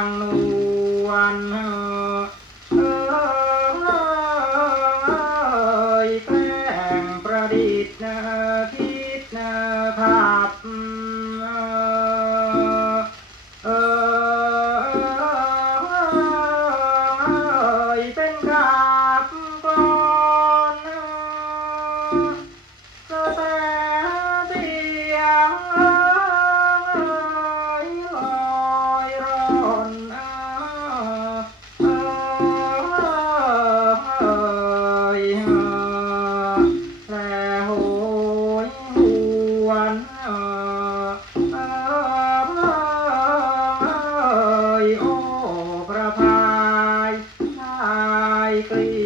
างนวล เอ่ยโอ้ประพายชายกลี